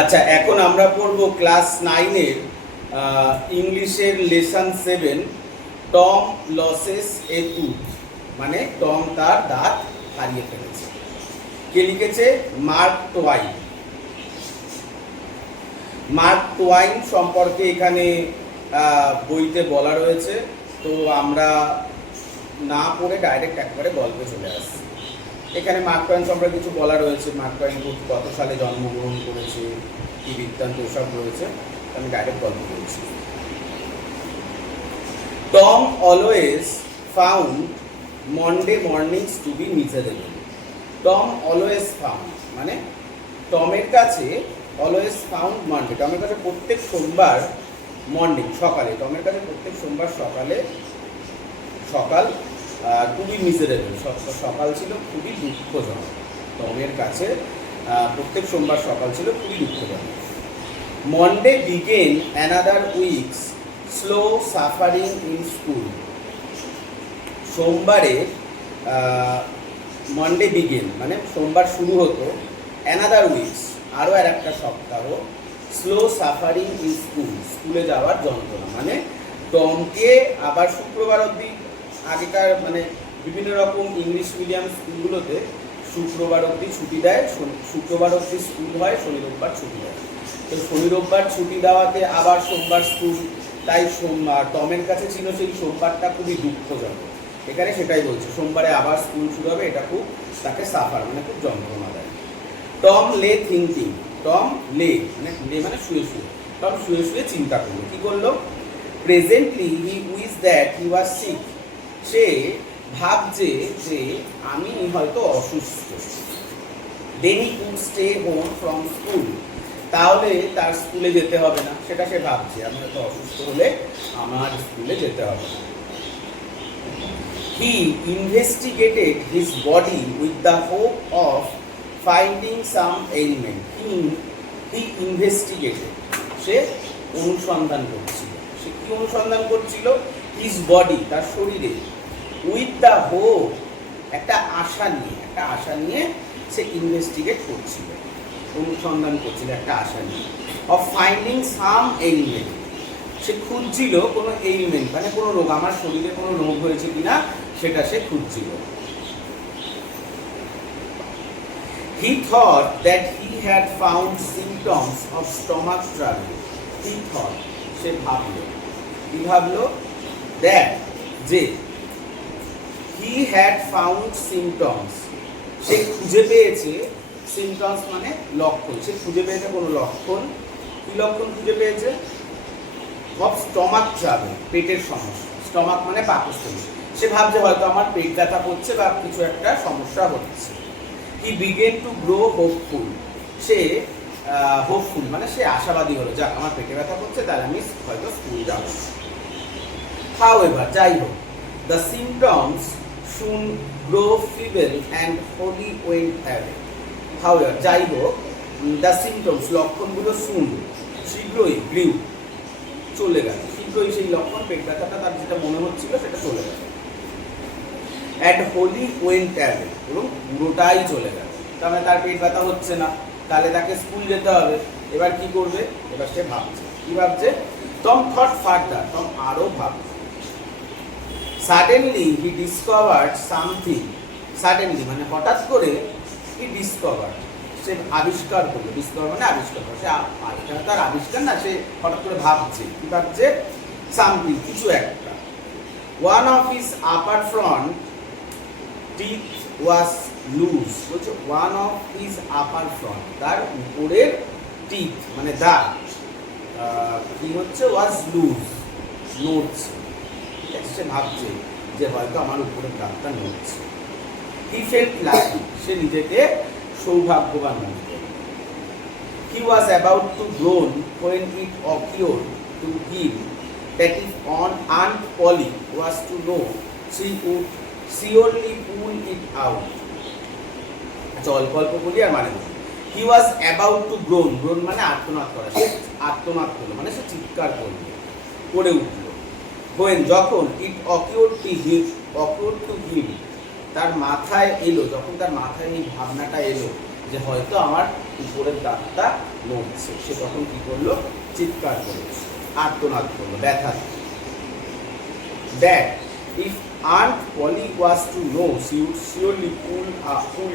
আচ্ছা, এখন আমরা পড়ব ক্লাস 9-এর ইংলিশের লেসন 7, টম লসেস এ টুথ, মানে টম তার দাঁত হারিয়ে ফেলেছে। কে লিখেছে? Mark twine. মার্ক টোয়াইন সম্পর্কে এখানে বইতে বলা রয়েছে, তো আমরা না পড়ে ডাইরেক্ট একবারে গল্পে চলে আসছি। এখানে মার্ক টোয়াইন সম্পর্কে কিছু বলা রয়েছে, মার্ক টোয়াইন কত সালে জন্মগ্রহণ করেছে, কি বৃত্তান্ত সব রয়েছে। আমি ডাইরেক্ট গল্প বলছি। Tom always found Monday mornings to be miserable. Tom always found মানে টমের কাছে অলওয়েজ ফাউন্ড মন্ডে, টমের কাছে প্রত্যেক সোমবার মর্নিং সকালে, টমের কাছে প্রত্যেক সোমবার সকাল টু বি মিজারেবল, সকাল ছিল খুবই দুঃখজনক। টমের কাছে প্রত্যেক সোমবার সকাল ছিল খুবই দুঃখজনক। Monday began another weeks slow suffering in school. সোমবারে মন্ডে বিগেন মানে সোমবার শুরু হতো, অ্যানাদার উইকস আরও একটা সপ্তাহ, স্লো সাফারিং ইন স্কুল স্কুলে যাওয়ার যন্ত্রণা, মানে টমকে আবার শুক্রবার অবধি, আগেকার মানে বিভিন্ন রকম ইংলিশ মিডিয়াম স্কুলগুলোতে শুক্রবার অবধি ছুটি দেয়, শুক্রবার অবধি স্কুল হয়, শনি রোববার ছুটি দেয়। তো শনি রোববার ছুটি দেওয়াতে আবার সোমবার স্কুল, তাই সোমবার টমের কাছে ছিল সেই সোমবারটা খুবই দুঃখজনক। এখানে সেটাই বলছে, সোমবারে আবার স্কুল শুরু হবে, এটা খুব তাকে সাফার মানে খুব যন্ত্রণা দেয়। টম লে থিঙ্কিং, টম লে মানে শুয়ে শুয়ে, টম শুয়ে শুয়ে চিন্তা করলো। কি করলো? Presently he wishes that he was sick. সে ভাবছে যে আমি হয়তো অসুস্থ। Then he could stay home from school, তাহলে তার স্কুলে যেতে হবে না, সেটা সে ভাবছে, আমি হয়তো অসুস্থ হলে আমার স্কুলে যেতে হবে না। He investigated his body with the hope of finding some element. He investigated, সে অনুসন্ধান করছিল। সে কি অনুসন্ধান করছিল? হিজ বডি, তার শরীরে, উইথ দ্য হোপ একটা আশা নিয়ে সে ইনভেস্টিগেট করছিল, অনুসন্ধান করছিল একটা আশা নিয়ে। অফ ফাইন্ডিং সাম এলিমেন্ট, সে খুঁজছিল কোনো এলিমেন্ট মানে কোনো রোগ, আমার শরীরে কোনো রোগ হয়েছে কিনা সেটা সে খুঁজছিল। He thought that he had found symptoms of stomach trouble. He thought, সে ভাবলো, কি ভাবলো? That যে he had found symptoms, সে খুঁজে পেয়েছে, সিমটমস মানে লক্ষণ, সে খুঁজে পেয়েছে কোনো লক্ষণ। কি লক্ষণ খুঁজে পেয়েছে? অফ স্টমাক ট্রাবল, পেটের সমস্যা। স্টমাক মানে পাকস্থলী। সে ভাবছে হয়তো আমার পেট ব্যথা করছে বা কিছু একটা সমস্যা হচ্ছে। He began to grow hopeful, say hopeful মানে সে আশাবাদী হলো, যাক আমার পেটে ব্যথা করছে, তাহলে আমি হয়তো স্কুল যাব। হাউএভার, যাই হোক, the symptoms soon grew feeble and wholly went away. However, যাই হোক, দ্য সিমটমস লক্ষণগুলো শীঘ্রই গ্রিউ চলে গেল, শীঘ্রই সেই লক্ষণ, পেট ব্যথাটা তার যেটা মনে হচ্ছিল সেটা চলে গেল। অ্যাট হোলি ওয়েন্ট অ্যাওয়ে, এবং পুরোটাই চলে গেল। তার মানে তার পেট ব্যথা হচ্ছে না, তাহলে তাকে স্কুল যেতে হবে। এবার কি করবে? এবার সে ভাবছে, কি ভাবছে? টম থট ফার্দার, টম আরও ভাবছে। সাডেনলি হি ডিসকভার্ড সামথিং, সাডেনলি মানে হঠাৎ করে, হি ডিসকভার্ড সে আবিষ্কার করলো, ডিসকভার মানে আবিষ্কার করলো, সে এটা তার আবিষ্কার না, সে হঠাৎ করে ভাবছে। কি ভাবছে? সামথিং, কিছু একটা। One of his upper front teeth was loose, বলছে one of his upper front, তার উপরের টিথ মানে দাঁত কি হচ্ছে? ওয়াজ লুজ, নড়ছে। ঠিক আছে, সে ভাবছে যে হয়তো আমার উপরের দাঁতটা নড়ছে। হি ফেল্ট লাকি, সে নিজেকে সৌভাগ্যবান মনে করে। He was about to groan when it occurred to him that if Aunt Polly was to know, she would surely pull it out. আচ্ছা, অল্প অল্প বলি আর মানে বলি। He was about to groan, groan মানে আর্তনাদ করা, সে আর্তনাদ করলো মানে সে চিৎকার করে উঠলো। when, যখন, it occurred to him, তার মাথায় এলো, যখন তার মাথায় এই ভাবনাটা এলো যে হয়তো আমার উপরের দাঁতটা নড়ছে। সে তখন কি করলো? চিৎকার করলো, আর্তনাদ করলো, ব্যথা। That if Aunt Polly was to know, she would surely pull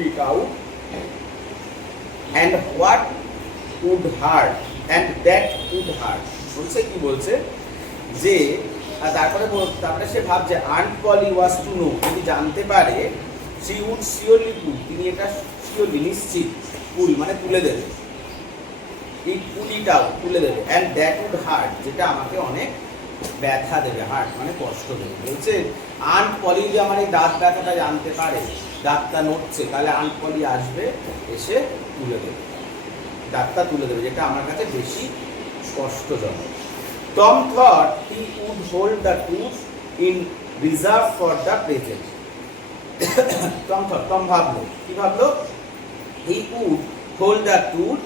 it out, and what would hurt, and that would hurt. বলছে কি বলছে যে তারপরে সে ভাবছে aunt Polly was to know, যদি জানতে পারে, she would surely pull, তিনি এটা surely নিশ্চিত, পুল মানে তুলে দেবে, পুল ইট আউট, তুলে দেবে, and that would hurt, যেটা আমাকে অনেক ব্যথা দেবে, হার্ট মানে কষ্ট দেবে। বলছে আন্ট পলি যদি আমার এই দাঁত ব্যথাটা জানতে পারে, দাঁতটা নড়ছে, তাহলে আন্ট পলি আসবে, এসে তুলে দেবে, দাঁতটা তুলে দেবে, যেটা আমার কাছে বেশি কষ্টজনক। Tom thought he would hold the tooth in reserve for the present. Tom ভাবলো, কি ভাবলো? He would hold the tooth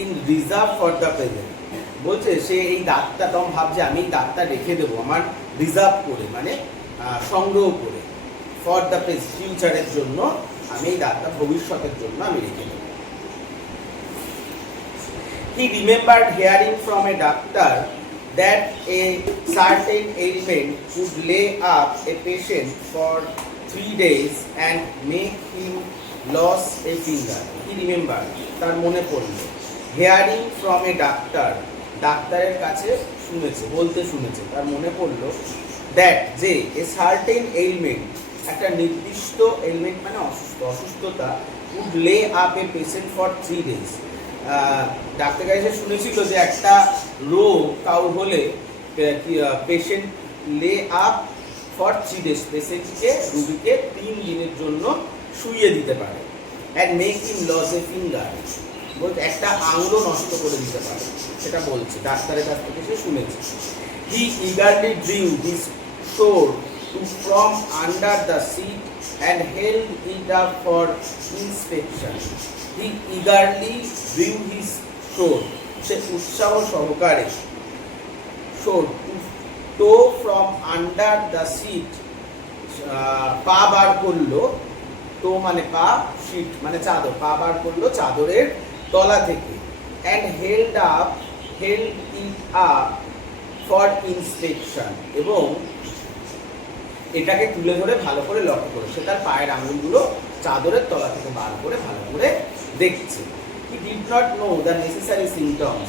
in reserve for the present. বলছে সে এই দাঁতটা, টম ভাবছে আমি এই দাঁতটা রেখে দেবো আমার রিজার্ভ করে, মানে সংগ্রহ করে, ফর দ্য ফিউচারের জন্য, আমি এই দাঁতটা ভবিষ্যতের জন্য আমি রেখে দেবো। He remembered hearing from a doctor that a certain ailment would lay up a patient for 3 days and make him lose a finger. He remembered, তার মনে পড়ল, hearing from a doctor, ডাক্তারের কাছে শুনেছে, বলতে শুনেছে, তার মনে পড়লো, দ্যাট যে এ সার্টেন এলিমেন্ট, একটা নির্দিষ্ট এলিমেন্ট মানে অসুস্থতা, উড লে up a patient for 3 days, ডাক্তারের কাছে শুনেছিল যে একটা রোগ কাউ হলে পেশেন্ট লে আপ ফর 3 days, পেশেন্টকে, রোগীকে 3 দিনের জন্য শুইয়ে দিতে পারে, and make him lose a finger, বলতে একটা আঙুলও নষ্ট করে দিতে পারে, সেটা বলছে, ডাক্তারের কাছ থেকে সে শুনেছে। He eagerly drew his sword from under the seat and held it up for inspection. He eagerly drew his sword, সে উৎসাহ সহকারে, sword to from under the seat, পা বার করলো, তো মানে পা, শীট মানে চাদর, পা বার করলো চাদরের তলা থেকে, and held it up for inspection, এবং এটাকে তুলে ধরে ভালো করে লক্ষ্য করে, সে তার পায়ের আঙুলগুলো চাদরের তলা থেকে বার করে ভালো করে দেখছে। He did not know the necessary symptoms,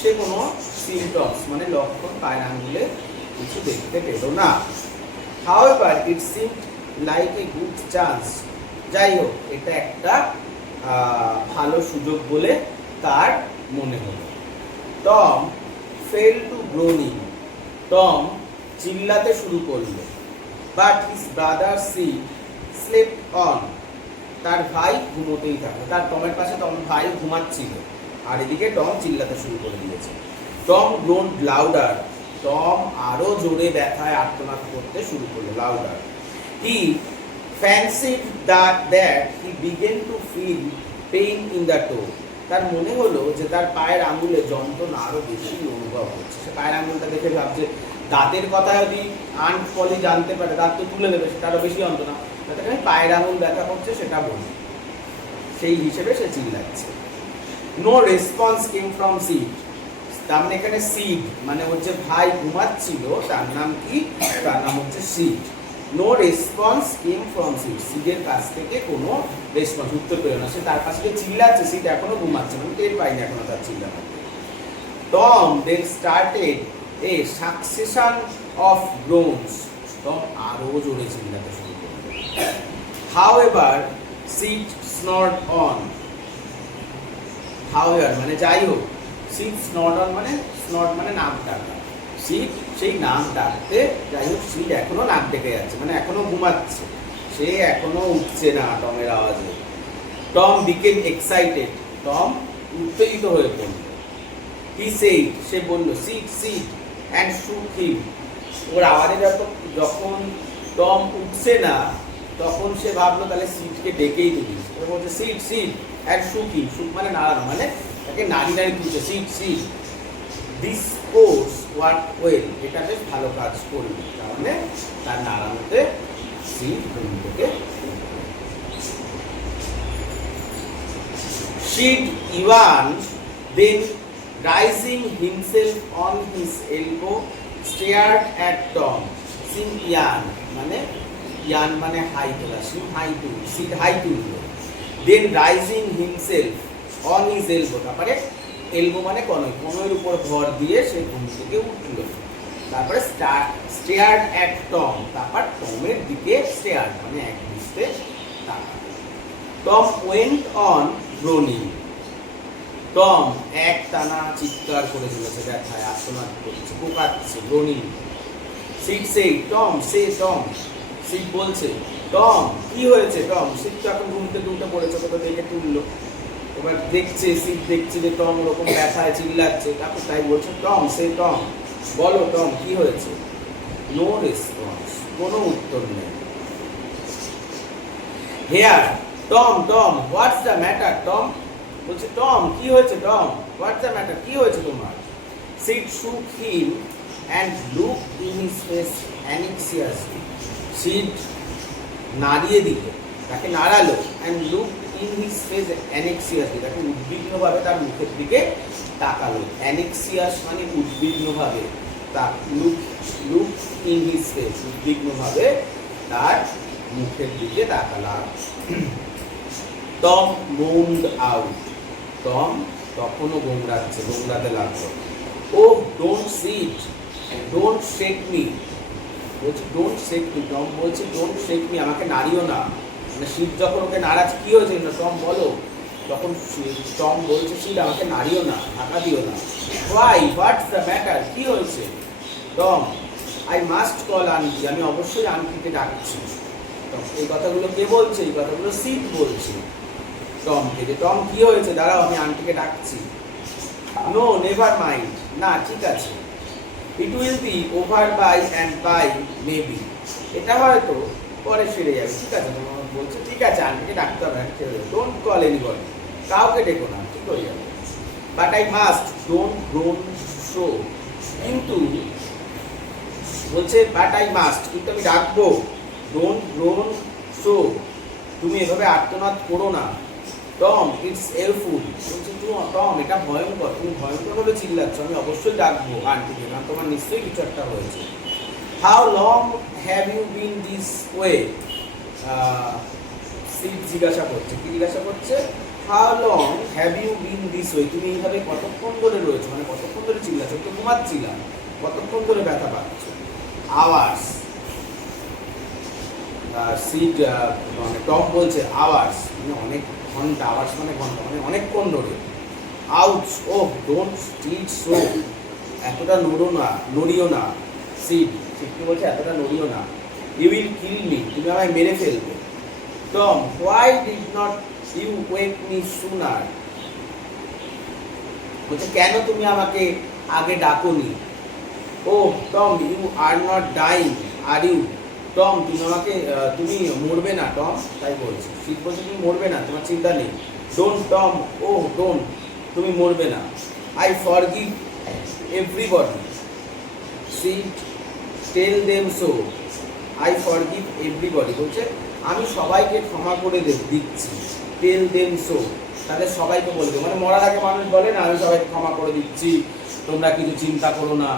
সে কোনো সিমটমস মানে লক্ষণ পায়ের আঙুলে কিছু দেখতে পেল না। However, it seemed like a good chance, যাই হোক এটা একটা ভালো সুযোগ বলে তার মনে হলো। টম ফেল টু গ্রোনিং, টম চিল্লাতে শুরু করলো, but his brother slept on, তার ভাই ঘুমোতেই থাকলো, তার টমের পাশে ভাই ঘুমাচ্ছিল, আর এদিকে টম চিল্লাতে শুরু করে দিয়েছে। টম গ্রোন লাউডার, টম আরো জোরে ব্যথায় আর্তনাদ করতে শুরু করলো, louder. He fancied that he began to feel pain in the toe, তার মনে হলো যে তার পায়ের আঙুলে যন্ত্রণা আরো বেশি অনুভব হচ্ছে। সে পায়ের আঙুলটা দেখে ভাবছে দাঁতের কথা যদি আন্ট পলি জানতে পারে, দাঁত তো তুলে দেবে, সেটা আরো বেশি যন্ত্রণা, তাতে পায়ের আঙুল ব্যথা করছে সেটা বলি, সেই হিসেবে সে চিল্লাচ্ছে। No response came from Sid, তার মানে এখানে সিড মানে হচ্ছে ভাই ঘুমাচ্ছিল, তার নাম কি? তার নাম হচ্ছে Sid. No response came from Sid, সিডের কাছ থেকে কোনো রেসপন্স, উত্তর পেল না, সে তার কাছ থেকে চিল্লাচ্ছে, সিড এখনো ঘুমাচ্ছে, আমি টের পাইনি এখনো তার চিল্লানো। Tom then started a succession of groans, Tom আরো জোরে চিল্লাতে শুরু করল। However Sid snored on, however মানে যাই হোক, সিড স্নর্ড অন মানে স্নর্ড মানে নাক ডাকা, সিড সেই নাক ডাকতে, যাই হোক সিড এখনো নাক ডেকে যাচ্ছে, মানে এখনো ঘুমাচ্ছে, সে এখনো উঠছে না টমের আওয়াজে। টম বিকেম এক্সাইটেড, টম উত্তেজিত হয়ে পড়ল। হি সেইড, সে বলল সিড সিড, অ্যান্ড শুক হিম, ওর আওয়াজে যখন টম উঠছে না তখন সে ভাবলো তাহলে সিডকে ডেকেই তুলিস, ও বলছে সিড সিড, অ্যান্ড শুক হিম, শুক মানে নাড়ানো, মানে তাকে নাড়ি নাড়ি তুলছে, seed seed. This course work well, এটা বেশ ভালো কাজ করবে, তার মানে তার নাড়ানোতে সিড ঘুম থেকে। Sid Ivan, then rising himself on his elbow, stared at Tom. Sid Ivan মানে ইয়ান মানে হাই তোলা, সিড হাই তুললো। Then rising himself on his elbow, তারপরে এলবো মানে কনয়ের উপর ভর দিয়ে সে ঘুম থেকে উঠলো। তারপরে স্টেয়ার্ড অ্যাট টম, তারপর টমের দিকে স্টেয়ার্ড মানে এক দৃষ্টে তাকালো। Tom went on Groening, Tom এক টানা চিৎকার করে চলেছে, ব্যথায় আর্তনাদ করছে, পোকাচ্ছে, গ্রোনিং। সিড সেই টম, সে টম, সিড বলছে টম কি হয়েছে টম। সিড তো এখন ঘুম থেকে উঠে পড়েছে, কোথা থেকে তুললো, এবার দেখছে সিড দেখছে যে টম ওরকম ব্যথায় চিল্লাচ্ছে, তারপর তাই বলছে টম, সে টম, বলো টম কি হয়েছে। নো রেসপন্স, কোনো উত্তর নেই। Here Tom, Tom what's the matter Tom, বলছে টম কি হয়েছে টম, হোয়াটস দ্য ম্যাটার কি হয়েছে তোমার। Sid shook him and look in his face anxiously, Sid নাড়িয়ে দিল, তাকে নাড়ালো, and look in his face anxiously, তাকে উদ্বিগ্নভাবে তার মুখের দিকে তাকালো। অ্যানেক্সিয়াস মানে উদ্বিগ্নভাবে, লুক ইন হিজ ফেস, উদ্বিগ্নভাবে তার মুখের দিকে তাকালাম। টম মোনড আউট, টম তখনও গোংরাতে লাগলো। Oh don't Sid, don't shake me, বলছে ডোন্ট শেক মি, টম বলছে ডোন্ট শেক মি, আমাকে নাড়িও না। মানে শিব যখন ওকে নাড়াচ্ছে কি হয়েছে না টম বলো, তখন টম বলছে শিব আমাকে নাড়িও না, ঢাকা দিও না। হোয়াই, হোয়াটস দ্য ম্যাটার, কি হয়েছে Tom. I must call aunty, আমি অবশ্যই আন্টিকে ডাকছি। এই কথাগুলো কে বলছে, এই কথাগুলো সিড বলছে টমকে, যে টম কি হয়েছে, দাঁড়াও আমি আন্টিকে ডাকছি। নো নেভার মাইন্ড, না ঠিক আছে। It will be over by and by maybe, এটা হয়তো পরে সেরে যাবে, ঠিক আছে। তোমার বলছে ঠিক আছে আন্টিকে ডাকতে হবে, ডোন্ট কল এনিবডি, কাউকে ডেকো না, ঠিক হয়ে যাবে। But I must don't grown show, কিন্তু বলছে বাট আই মাস্ট, কিন্তু আমি ডাকবো। ডোন্ট গ্রোন শো, তুমি এভাবে আর্তনাদ করো না। টম ইটস এলফুল, বলছে টম এটা ভয়ঙ্কর, তুমি ভয়ঙ্করভাবে চিল্লাচ্ছ, আমি অবশ্যই ডাকবো আন্টিকে, কারণ তোমার নিশ্চয়ই কিছু একটা হয়েছে। How long have you been this way, Sid জিজ্ঞাসা করছে, কি জিজ্ঞাসা করছে, how long have you been this way, তুমি এইভাবে কতক্ষণ ধরে রয়েছো, মানে কতক্ষণ ধরে চিল্লাচ্ছ, তো ঘুমাচ্ছিলাম, কতক্ষণ ধরে ব্যথা পাচ্ছ। আওয়ার্স, সিড মানে টম বলছে আওয়ার্স মানে অনেক ঘন্টা, আওয়ার্স মানে ঘন্টা, মানে অনেকক্ষণ ধরে। Ouch, oh don't stitch so, এতটা নড়িও না। সিড কি বলছে, এতটা নড়িও না। ইউ উইল কিল মি, তুমি আমায় মেরে ফেলবে। Tom why did not you wake me sooner, বলছে কেন তুমি আমাকে আগে ডাকোনি। Oh Tom you are not dying are you, Tom তুমি মরবে না টম, তাই বলছে। সিড বলছে তুমি মরবে না, তোমার চিন্তা নেই। ডোন্ট টম, ও ডোন্ট, তুমি মরবে না। I forgive everybody, Sid tell them so, I forgive everybody, বলছে আমি সবাইকে ক্ষমা করে দিচ্ছি। টেল দেম সো, তাদের সবাইকে বলবে, মানে মরার আগে মানুষ বলে না আমি সবাইকে ক্ষমা করে দিচ্ছি, তোমরা কিছু চিন্তা করো না,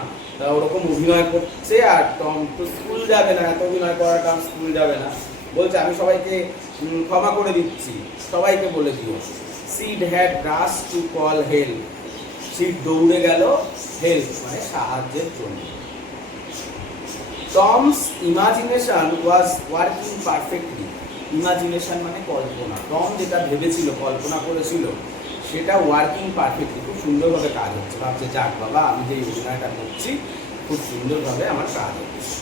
ওরকম অভিনয় করছে। আর টম তো স্কুল যাবে না, এত অভিনয় করার কারণ স্কুল যাবে না, বলছে আমি সবাইকে ক্ষমা করে দিচ্ছি, সবাইকে বলে দিও। Seed had rush to call help, seed দৌড়ে গেল হেল্প মানে সাহায্যের জন্য। Tom's imagination was working perfectly, imagination মানে কল্পনা, টম যেটা ভেবেছিল, কল্পনা করেছিল, সেটা ওয়ার্কিং পারফেক্টলি, খুব সুন্দরভাবে কাজ হচ্ছে। ভাবছে যাক বাবা আমি যে অভিনয়টা করছি খুব সুন্দরভাবে আমার কাজ হচ্ছে।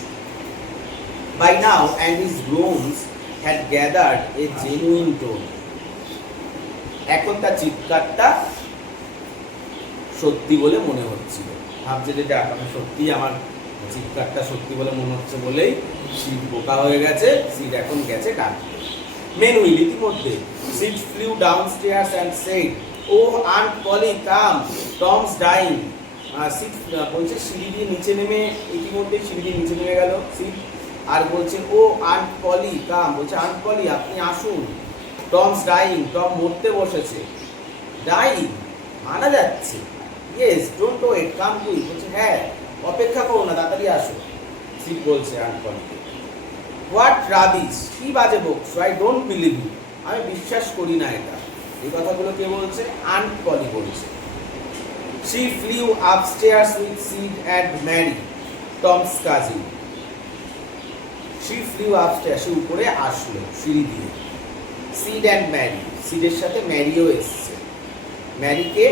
By now and his groans had gathered a genuine tone, এখন তার চিৎকারটা সত্যি বলে মনে হচ্ছিল। ভাবছে যে যাক আমি সত্যি, আমার চিৎকারটা সত্যি বলে মনে হচ্ছে বলেই সিড বোকা হয়ে গেছে, সিড এখন গেছে ডাকতে। মেনুইল ইতিমধ্যে Sid flew downstairs and said, oh aunt Polly come, Tom's dying. Sid বলছে সিঁড়ি দিয়ে নিচে নেমে, ইতিমধ্যে সিঁড়ি দিয়ে নিচে নেমে গেল সিড, আর বলছে ও আন্ট পলি কাম, বলছে আন্ট পলি আপনি আসুন। টমস ডাইং, টম মরতে বসেছে। ডাইং, মারা যাচ্ছে। Yes, don't wait, come quick. বলছে হ্যাঁ, অপেক্ষা করো না, তাড়াতাড়ি আসো। সিড বলছে আন্ট পলিকে। হোয়াট রাবিশ, কি বাজে বকছো, আই ডোন্ট বিলিভ ইউ, আমি বিশ্বাস করি না এটা। এই কথাগুলো কে বলছে? আন্ট পলি বলছে। She flew upstairs with Sid and Mary, Tom's cousin. She flew upstairs, সে উপরে আসলো সিঁড়ি দিয়ে। Sid and Mary, সিডের সাথে ম্যারিও এসছে। ম্যারিকে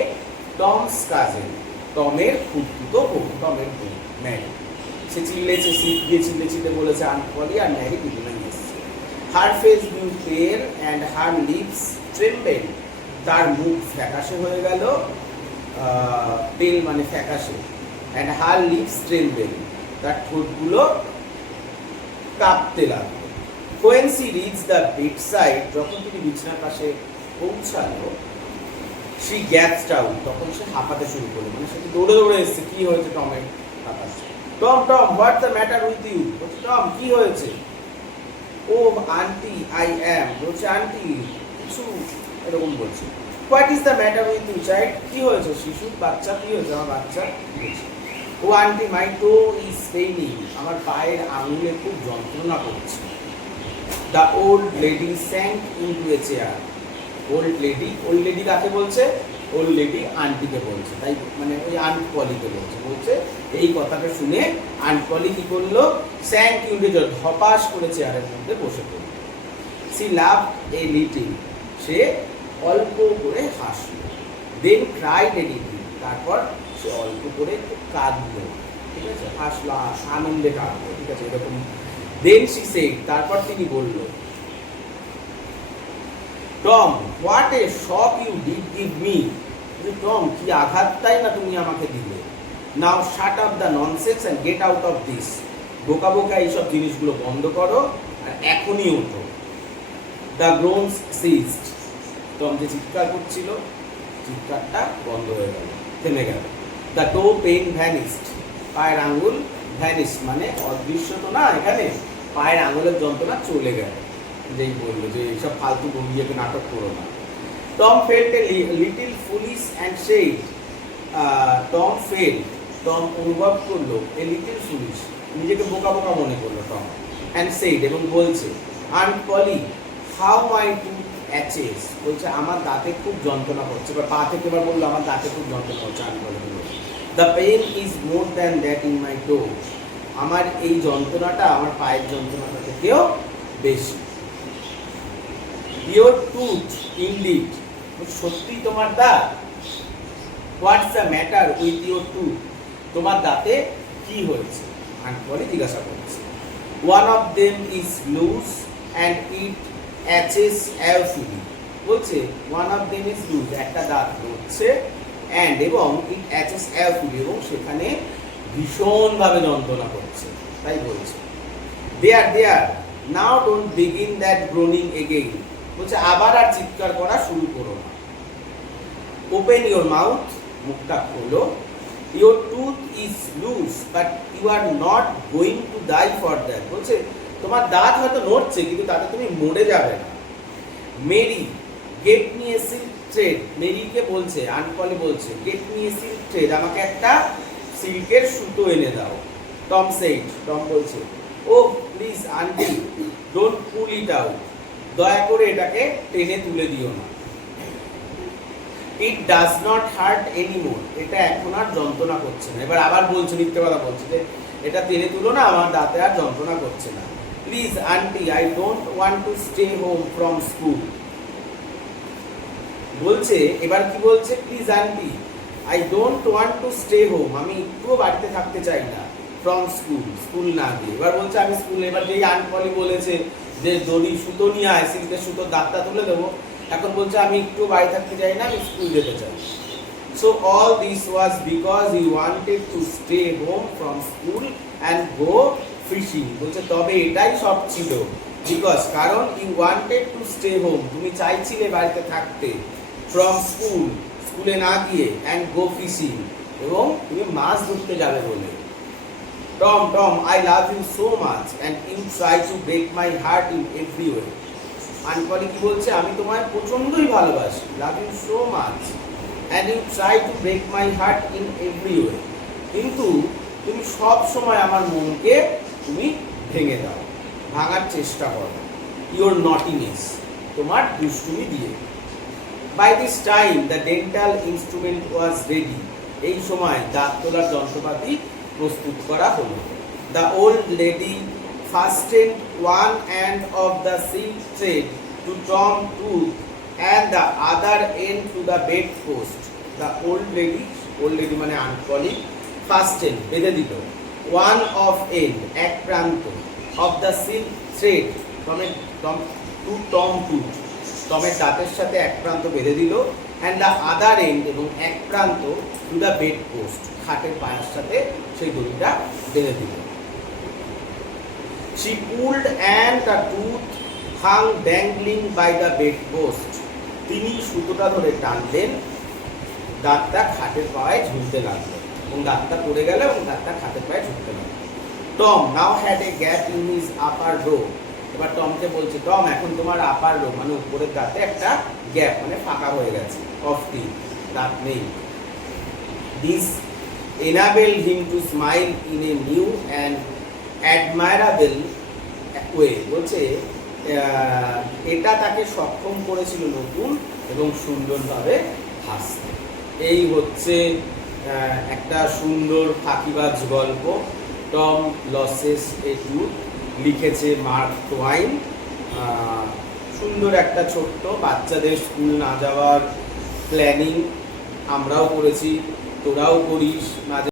টমস কাজিন, টমের খুঁড়তুতো বোন, টমের বোন ম্যারি। সে চিল্লেছে, সিড দিয়ে চিল্লে বলেছে আন্ট পলি, আর ম্যারি দুজনেই এসছে। Her face grew pale and her lips trembled. তার মুখ ফ্যাকাশে হয়ে গেল, পেল মানে ফ্যাকাশে, অ্যান্ড হার লিপস ট্রেমবেল, তার ঠোঁটগুলো কাঁপতে লাগলো। When she reached the bedside, যখন তিনি বিছানার পাশে পৌঁছালো, she gasped out, তখন সে হাঁপাতে শুরু করলো, মানে সে দৌড়ে দৌড়ে এসেছে। কি হয়েছে টমের? হাঁপাচ্ছে। Tom Tom, what the matter with you? বলছে টম কি হয়েছে? ও আন্টি আই অ্যাম, বলছে আন্টি কিছু, এরকম বলছে। What is the matter with you child, কি হয়েছে শিশু, বাচ্চা কি হয়েছে আমার বাচ্চা? Oh aunty my toe is paining, আমার পায়ের আঙুলে খুব যন্ত্রণা করছে। The old lady sank into a chair. Old lady কাকে বলছে? ওল্ড লেডি আন্টিকে বলছে, তাই মানে ওই আন্ট পলিকে বলছে। বলছে এই কথাটা শুনে আন্ট পলি কি করলো? স্যাঙ্ক ইনটু চেয়ার, ধপাস করে চেয়ারের মধ্যে বসে পড়ল। সি লাভ এ লিটিল, সে অল্প করে হাসলো। দেন ক্রাইড এ লিটিল, তারপর সে অল্প করে কাঁদলো, ঠিক আছে, হাসলো, আনন্দে কাঁদলো, ঠিক আছে, এরকম। দেন শি সেড, তারপর তিনি বলল, Tom what a shock you did give me, Tom কি আঘাতটাই না তুমি আমাকে দিলে। Now shut up the nonsense and get out of this, বোকা বোকা এইসব জিনিসগুলো বন্ধ করো আর এখনই ওঠো। দ্য গ্রোনস সিজড, টম যে চিৎকার করছিল চিৎকারটা বন্ধ হয়ে গেল, থেমে গেল। দ্য টো পেইন ভ্যানিসড, পায়ের আঙ্গুল ভ্যানিস মানে অদৃশ্য তো না, এখানে পায়ের আঙুলের যন্ত্রণা চলে গেল। যেই বললো যে এইসব ফালতু বইয়েকে নাটক করো না। Tom felt a little foolish and said, Tom অনুভব করলো এ লিটিল ফুলিশ, নিজেকে বোকা বোকা মনে করলো টম, অ্যান্ড সেইড এবং বলছে, aunt Polly how my tooth aches, বলছে আমার দাঁতে খুব যন্ত্রণা করছে, বা পা থেকে এবার বললো আমার দাঁতে খুব যন্ত্রণা করছে। আন্ট পলি বললো, the pain is more than that in my toe, আমার এই যন্ত্রণাটা আমার পায়ের যন্ত্রণাটা থেকেও বেশি। ইয়োর টুথ ইনডিড, সত্যি তোমার দাঁত। What's the matter with your tooth, তোমার দাঁতে কি হয়েছে? আন্ট পলি জিজ্ঞাসা করছে। One of them is loose and it aches awfully, বলছে one of them is loose, একটা দাঁত নড়ছে, অ্যান্ড এবং ইট অ্যাচেস অ্যাওফুলি, এবং সেখানে ভীষণভাবে যন্ত্রণা করছে, তাই বলছে। There now don't begin that groaning again, বলছে আবার আর চিৎকার করা শুরু করো না। ওপেন ইওর মাউথ, মুখটা খোলো। Your tooth is loose but you are not going to die for that, বলছে তোমার দাঁত হয়তো নড়ছে কিন্তু তাতে তুমি মরে যাবে না। Mary get me a silk thread, মেরিকে বলছে, আন্ট পলি বলছে get me a silk thread, আমাকে একটা সিল্কের সুতো এনে দাও। টম সেইড, টম বলছে, oh please aunty don't pull it out, দয়া করে এটাকে টেনে তুলে দিও না। It does not hurt anymore, এটা এখন আর যন্ত্রণা করছে না। এবার আবার বলছে, মিথ্যে কথা বলছে, যে এটা টেনে তুলো না, আমার দাঁতে আর যন্ত্রণা করছে না। Please aunty I don't want to stay home from school, বলছে এবার কি বলছে, please aunty I don't want to stay home, আমি একটুও বাড়িতে থাকতে চাই না, ফ্রম স্কুল, স্কুল না গিয়ে। এবার বলছে আমি স্কুল, এবার যেই আন্ট পলি বলেছে যে যদি সুতো নিয়ে আয়, সিল্কের সুতো দাঁতটা তুলে দেবো, এখন বলছে আমি একটু বাড়ি থাকতে চাই না, আমি স্কুল যেতে চাই। So all this was because you wanted to stay home from school and go fishing, বলছে তবে এটাই সব ছিল, বিকজ কারণ you wanted to stay home, তুমি চাইছিলে বাড়িতে থাকতে, ফ্রম স্কুল, স্কুলে না গিয়ে, অ্যান্ড গো ফিশিং, এবং তুমি মাছ ধরতে যাবে বলে। Tom Tom I love you so much and you try to break my heart in every way, aunt Polly কি বলছে, আমি তোমায় প্রচণ্ডই ভালোবাসি, love you so much, and you try to break my heart in every way. কিন্তু তুমি সব সময় আমার মনকে তুমি ভেঙে দাও, ভাঙার চেষ্টা করো। Your naughtiness, তোমার দুষ্টুমি দিয়ে। By this time the dental instrument was ready. এই সময় দাঁত তোলার যন্ত্রপাতি প্রস্তুত করা হলো। The old lady fastened one end of the silk thread to Tom's tooth and the other end to the bedpost. The old lady মানে আনকলি, fastened বেঁধে দিল, one of end এক প্রান্ত, of the silk thread to Tom's tooth, টমের দাঁতের সাথে এক প্রান্ত বেঁধে দিল, and the other end এবং এক প্রান্ত to the bedpost, খাটের পায়ের সাথে সেই দড়িটা বেঁধে দিল। She pulled and the tooth hung dangling by the bedpost. তিনি সুতোটা ধরে টানলেন, দাঁতটা খাটের পায়ে ঝুলতে লাগলো এবং দাঁতটা পড়ে গেল এবং দাঁতটা খাটের পায়ে ঝুলতে লাগলো। Tom now had a gap in his upper row. এবার টমকে বলছে, টম এখন তোমার আপার রো মানে উপরের দাঁতে একটা গ্যাপ মানে ফাঁকা হয়ে গেছে, অফ টিথ, দাঁত নেই। This enabled him to smile in a new and admirable way. বলছে এটা তাকে সক্ষম করেছিল নতুন এবং সুন্দরভাবে হাসতে। এই হচ্ছে একটা সুন্দর ফাঁকিবাজ গল্প, টম লসেস এ টুথ, লিখেছে মার্ক টোয়াইন। সুন্দর একটা ছোট্ট বাচ্চাদের স্কুল না যাওয়ার প্ল্যানিং আমরাও করেছি, তোরাও করিস।